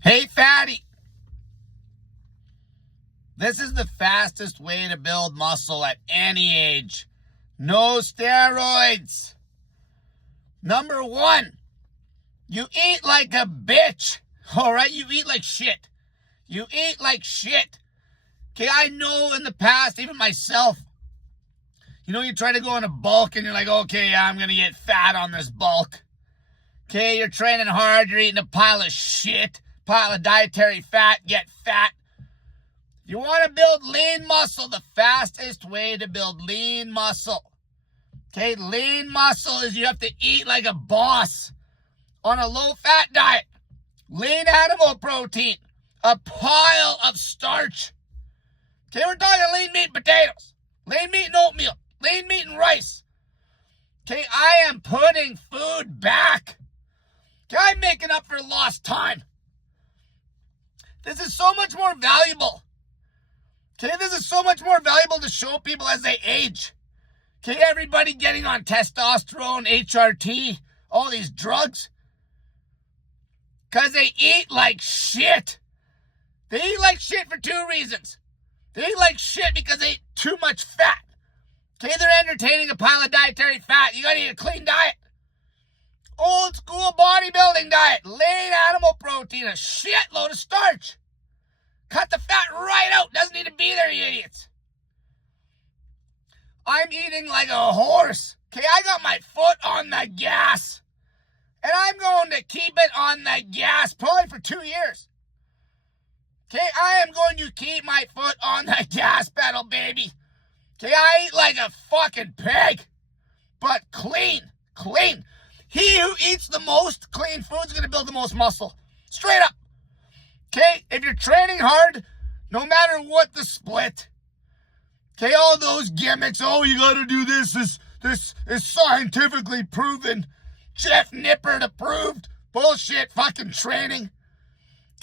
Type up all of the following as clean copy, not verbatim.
Hey, fatty. This is the fastest way to build muscle at any age. No steroids. Number one, you eat like a bitch. All right? You eat like shit. You eat like shit. Okay, I know in the past, even myself, you try to go in a bulk and you're like, okay, I'm going to get fat on this bulk. Okay, you're training hard, you're eating a pile of shit, pile of dietary fat, get fat. You want to build lean muscle, the fastest way to build lean muscle. Okay, lean muscle is you have to eat like a boss on a low-fat diet. Lean animal protein, a pile of starch. Okay, we're talking lean meat and potatoes, lean meat and oatmeal, lean meat and rice. Okay, I am putting food back. Okay, I'm making up for lost time. This is so much more valuable. Okay, this is so much more valuable to show people as they age. Okay, everybody getting on testosterone, HRT, all these drugs. Because they eat like shit. They eat like shit for two reasons. They eat like shit because they eat too much fat. Okay, they're entertaining a pile of dietary fat. You gotta eat a clean diet. Old school bodybuilding diet. Lean animal protein, a shitload of starch. Cut the fat right out. Doesn't need to be there, you idiots. I'm eating like a horse. Okay, I got my foot on the gas. And I'm going to keep it on the gas probably for 2 years. Okay, I am going to keep my foot on the gas pedal, baby. Okay, I eat like a fucking pig. But clean. He who eats the most clean food is going to build the most muscle. Straight up. Okay, if you're training hard, no matter what the split, okay, all those gimmicks, oh, you got to do this is scientifically proven, Jeff Nippert approved, bullshit fucking training.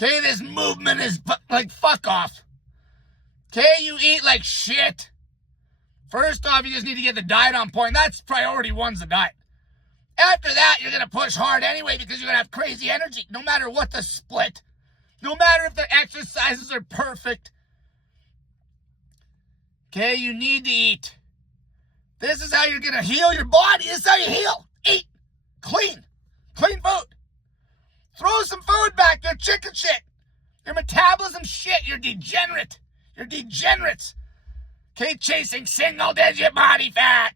Okay, this movement is like, fuck off. Okay, you eat like shit. First off, you just need to get the diet on point. That's priority one's the diet. After that, you're going to push hard anyway because you're going to have crazy energy, no matter what the split. No matter if the exercises are perfect. Okay, you need to eat. This is how you're going to heal your body. This is how you heal. Eat. Clean food. Throw some food back. You're chicken shit. Your metabolism shit. You're degenerate. You're degenerates. Okay, chasing single-digit body fat.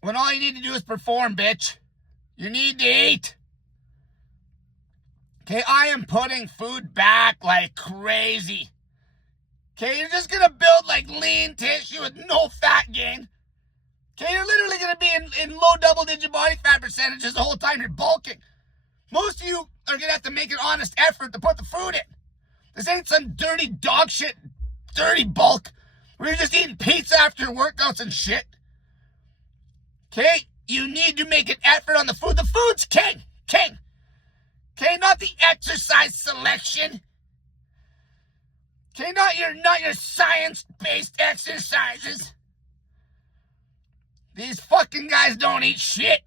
When all you need to do is perform, bitch. You need to eat. Okay, I am putting food back like crazy. Okay, you're just going to build like lean tissue with no fat gain. Okay, you're literally going to be in low double-digit body fat percentages the whole time you're bulking. Most of you are going to have to make an honest effort to put the food in. This ain't some dirty dog shit, dirty bulk where you're just eating pizza after your workouts and shit. Okay, you need to make an effort on the food. The food's king. Okay, not the exercise selection. Okay, not your science-based exercises. These fucking guys don't eat shit.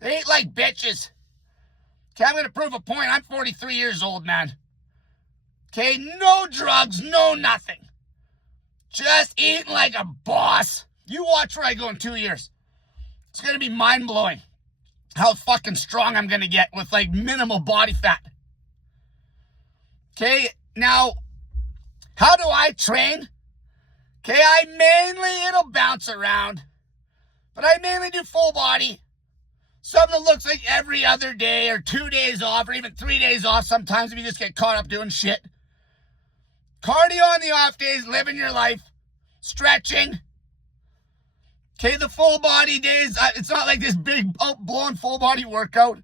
They eat like bitches. Okay, I'm gonna prove a point. I'm 43 years old, man. Okay, no drugs, no nothing. Just eating like a boss. You watch where I go in 2 years. It's going to be mind-blowing how fucking strong I'm going to get with like minimal body fat. Okay, now, how do I train? Okay, it'll bounce around. But I mainly do full body. Something that looks like every other day or 2 days off or even 3 days off sometimes if you just get caught up doing shit. Cardio on the off days, living your life, stretching. Okay, the full body days, it's not like this big blown full body workout.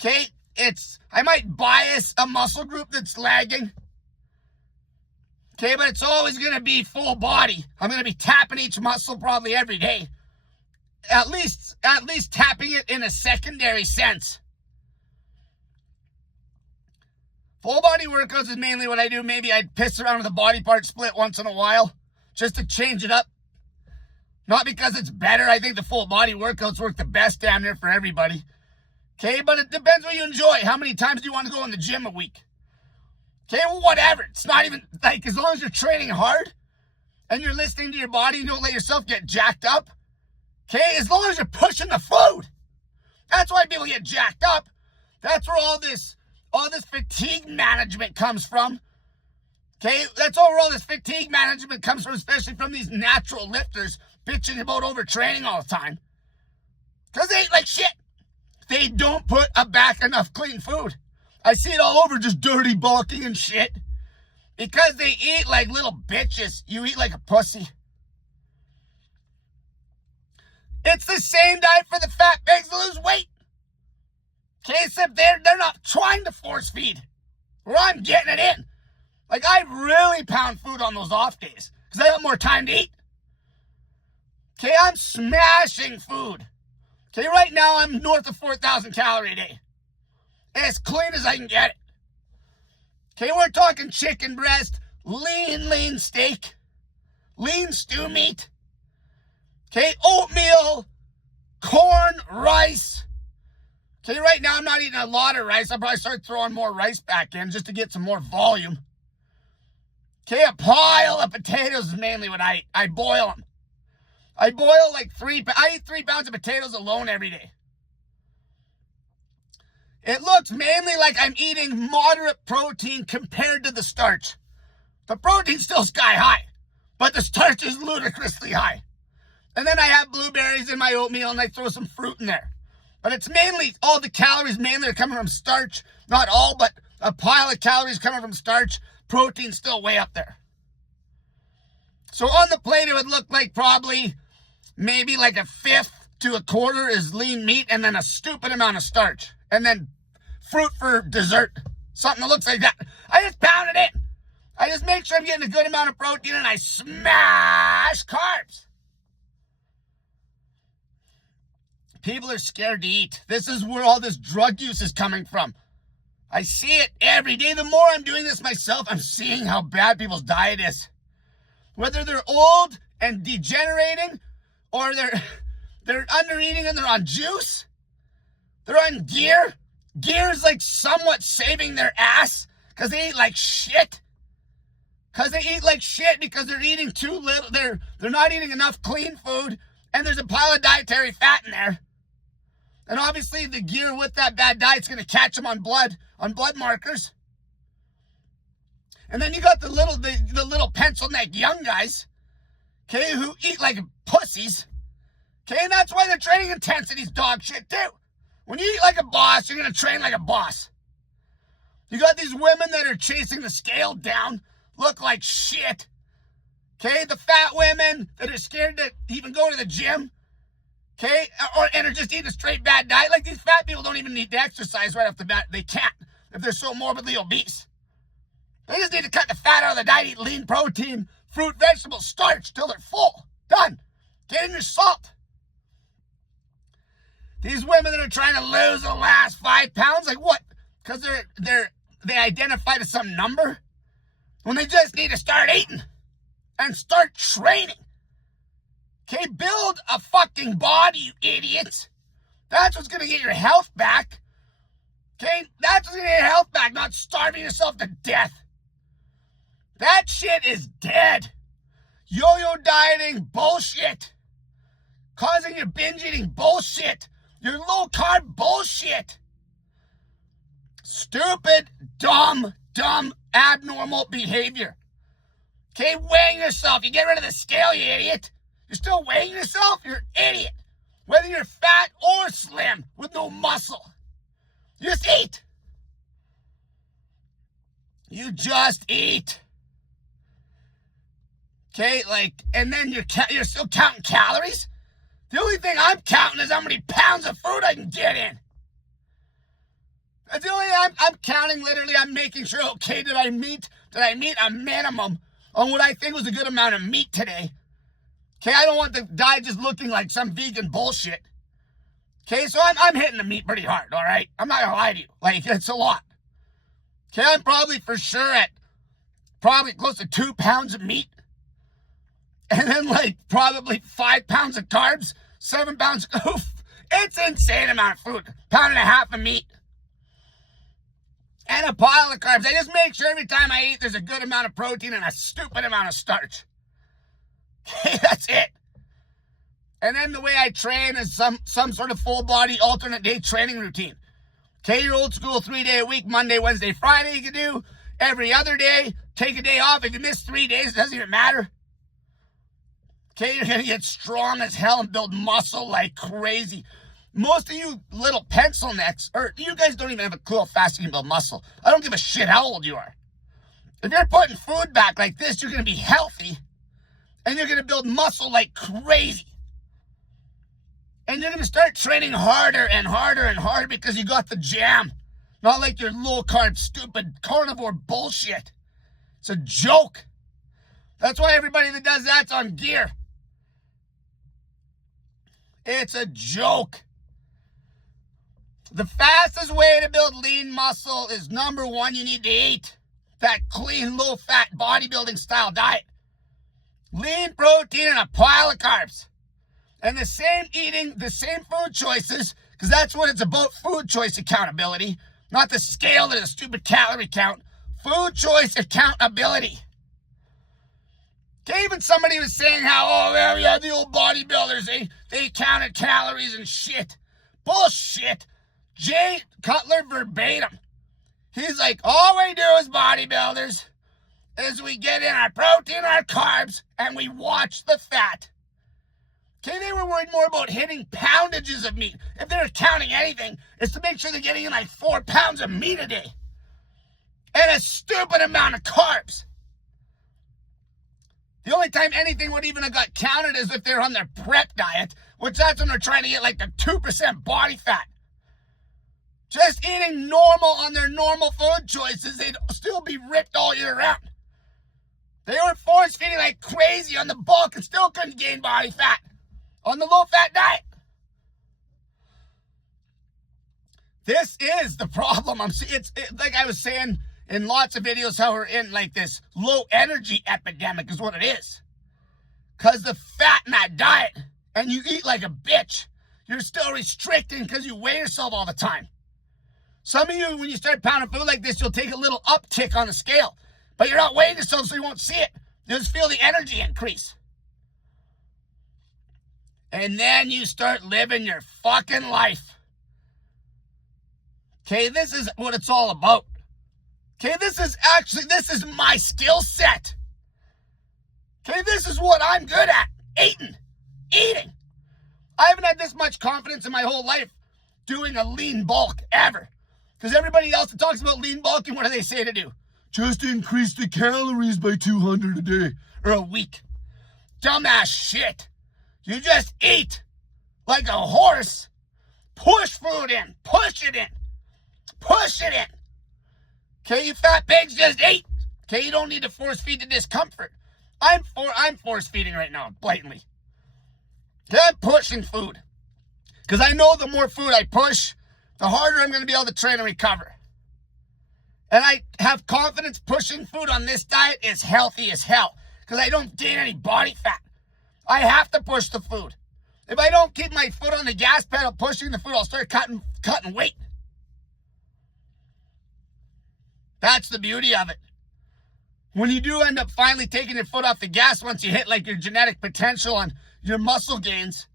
Okay, I might bias a muscle group that's lagging. Okay, but it's always going to be full body. I'm going to be tapping each muscle probably every day. At least tapping it in a secondary sense. Full body workouts is mainly what I do. Maybe I'd piss around with a body part split once in a while just to change it up. Not because it's better. I think the full body workouts work the best damn near for everybody. Okay, but it depends what you enjoy. How many times do you want to go in the gym a week? Okay, well, whatever. It's not even, like, as long as you're training hard and you're listening to your body and don't let yourself get jacked up. Okay, as long as you're pushing the food. That's why people get jacked up. That's where all this fatigue management comes from. Okay, that's where all this fatigue management comes from, especially from these natural lifters bitching about overtraining all the time. Because they eat like shit. They don't put back enough clean food. I see it all over, just dirty bulking and shit. Because they eat like little bitches. You eat like a pussy. It's the same diet for the fat pigs to lose weight. Okay, except they're not trying to force feed. Or I'm getting it in. Like, I really pound food on those off days. Because I have more time to eat. Okay, I'm smashing food. Okay, right now I'm north of 4,000 calories a day. As clean as I can get it. Okay, we're talking chicken breast, lean steak, lean stew meat. Okay, oatmeal, corn, rice. Okay, right now I'm not eating a lot of rice. I'll probably start throwing more rice back in just to get some more volume. Okay, a pile of potatoes is mainly what I eat. I boil them. I boil like I eat 3 pounds of potatoes alone every day. It looks mainly like I'm eating moderate protein compared to the starch. The protein's still sky high, but the starch is ludicrously high. And then I have blueberries in my oatmeal and I throw some fruit in there. But it's mainly, all the calories mainly are coming from starch. Not all, but a pile of calories coming from starch. Protein's still way up there. So on the plate, it would look like probably maybe like a fifth to a quarter is lean meat and then a stupid amount of starch. And then fruit for dessert. Something that looks like that. I just pound it in. I just make sure I'm getting a good amount of protein and I smash carbs. People are scared to eat. This is where all this drug use is coming from. I see it every day. The more I'm doing this myself, I'm seeing how bad people's diet is. Whether they're old and degenerating or they're under eating and they're on juice. They're on gear. Gear is like somewhat saving their ass because they eat like shit. Because they eat like shit because they're eating too little. They're not eating enough clean food and there's a pile of dietary fat in there. And obviously the gear with that bad diet's going to catch them on blood markers. And then you got the little pencil neck young guys, okay, who eat like pussies. Okay, and that's why their training intensity's dog shit too. When you eat like a boss, you're going to train like a boss. You got these women that are chasing the scale down, look like shit. Okay, the fat women that are scared to even go to the gym. Okay, and are just eating a straight bad diet. Like these fat people don't even need to exercise right off the bat. They can't if they're so morbidly obese. They just need to cut the fat out of the diet, eat lean protein, fruit, vegetables, starch till they're full. Done. Get in your salt. These women that are trying to lose the last 5 pounds, like what? Because they identify to some number? When they just need to start eating and start training. Okay, build a fucking body, you idiots. That's what's going to get your health back. Okay, that's what's going to get your health back, not starving yourself to death. That shit is dead. Yo-yo dieting, bullshit. Causing your binge eating, bullshit. Your low carb, bullshit. Stupid, dumb, abnormal behavior. Okay, weighing yourself. You get rid of the scale, you idiot. You're still weighing yourself? You're an idiot. Whether you're fat or slim with no muscle. You just eat. You just eat. Okay, like, and then you're still counting calories? The only thing I'm counting is how many pounds of food I can get in. That's the only thing I'm counting, literally. I'm making sure, okay, did I meet a minimum on what I think was a good amount of meat today? Okay, I don't want the diet just looking like some vegan bullshit. Okay, so I'm hitting the meat pretty hard, all right? I'm not going to lie to you. Like, it's a lot. Okay, I'm probably for sure at probably close to 2 pounds of meat. And then like probably 5 pounds of carbs, 7 pounds, It's an insane amount of food. Pound and a half of meat. And a pile of carbs. I just make sure every time I eat, there's a good amount of protein and a stupid amount of starch. Okay, that's it. And then the way I train is some sort of full body alternate day training routine. Okay, your old school 3-day a week, Monday, Wednesday, Friday you can do. Every other day, take a day off. If you miss 3 days, it doesn't even matter. Okay, you're going to get strong as hell and build muscle like crazy. Most of you little pencil necks, or you guys don't even have a clue how fast you can build muscle. I don't give a shit how old you are. If you're putting food back like this, you're going to be healthy. And you're going to build muscle like crazy. And you're going to start training harder and harder and harder because you got the jam. Not like your low-carb, stupid carnivore bullshit. It's a joke. That's why everybody that does that's on gear. It's a joke. The fastest way to build lean muscle is number one, you need to eat that clean, low-fat bodybuilding style diet. Lean protein and a pile of carbs. And the same eating, the same food choices, because that's what it's about, food choice accountability, not the scale or the stupid calorie count. Food choice accountability. Okay, even somebody was saying how, oh, yeah, the old bodybuilders, they counted calories and shit. Bullshit. Jay Cutler verbatim. He's like, all we do as bodybuilders is we get in our protein, our carbs, and we watch the fat. Okay, they were worried more about hitting poundages of meat. If they're counting anything, it's to make sure they're getting in like 4 pounds of meat a day. And a stupid amount of carbs. The only time anything would even have got counted is if they're on their prep diet, which that's when they're trying to get like the 2% body fat. Just eating normal on their normal food choices, they'd still be ripped all year round. They were force feeding like crazy on the bulk and still couldn't gain body fat on the low-fat diet. This is the problem. It's like I was saying in lots of videos how we're in like this low energy epidemic is what it is. Because the fat in that diet, and you eat like a bitch, you're still restricting because you weigh yourself all the time. Some of you, when you start pounding food like this, you'll take a little uptick on the scale. But you're not weighing yourself, so you won't see it. You just feel the energy increase. And then you start living your fucking life. Okay, this is what it's all about. Okay, this is my skill set. Okay, this is what I'm good at. Eating. I haven't had this much confidence in my whole life doing a lean bulk ever. Because everybody else that talks about lean bulking, what do they say to do? Just increase the calories by 200 a day or a week. Dumbass shit. You just eat like a horse. Push food in. Push it in. Push it in. Okay, you fat pigs, just eat. Okay, you don't need to force feed the discomfort. I'm force feeding right now, blatantly. Okay, I'm pushing food. Because I know the more food I push, the harder I'm going to be able to train and recover. And I have confidence pushing food on this diet is healthy as hell. Because I don't gain any body fat. I have to push the food. If I don't keep my foot on the gas pedal pushing the food, I'll start cutting weight. That's the beauty of it. When you do end up finally taking your foot off the gas once you hit like your genetic potential on your muscle gains,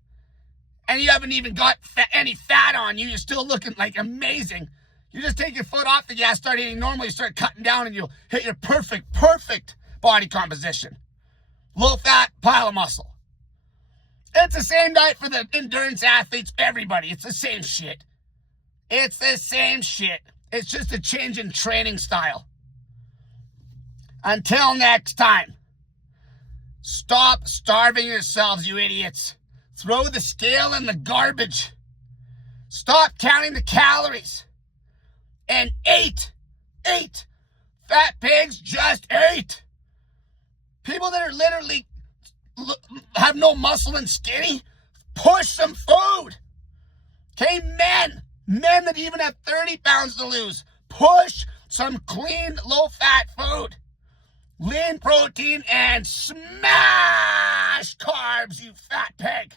and you haven't even got any fat on you, you're still looking like amazing. You just take your foot off the gas, start eating normally, start cutting down, and you'll hit your perfect body composition. Low fat, pile of muscle. It's the same diet for the endurance athletes, everybody. It's the same shit. It's the same shit. It's just a change in training style. Until next time, stop starving yourselves, you idiots. Throw the scale in the garbage. Stop counting the calories. And eat. Fat pigs, just eat. People that are literally have no muscle and skinny, push some food. Okay, men that even have 30 pounds to lose, push some clean, low-fat food. Lean protein and smash carbs, you fat pig.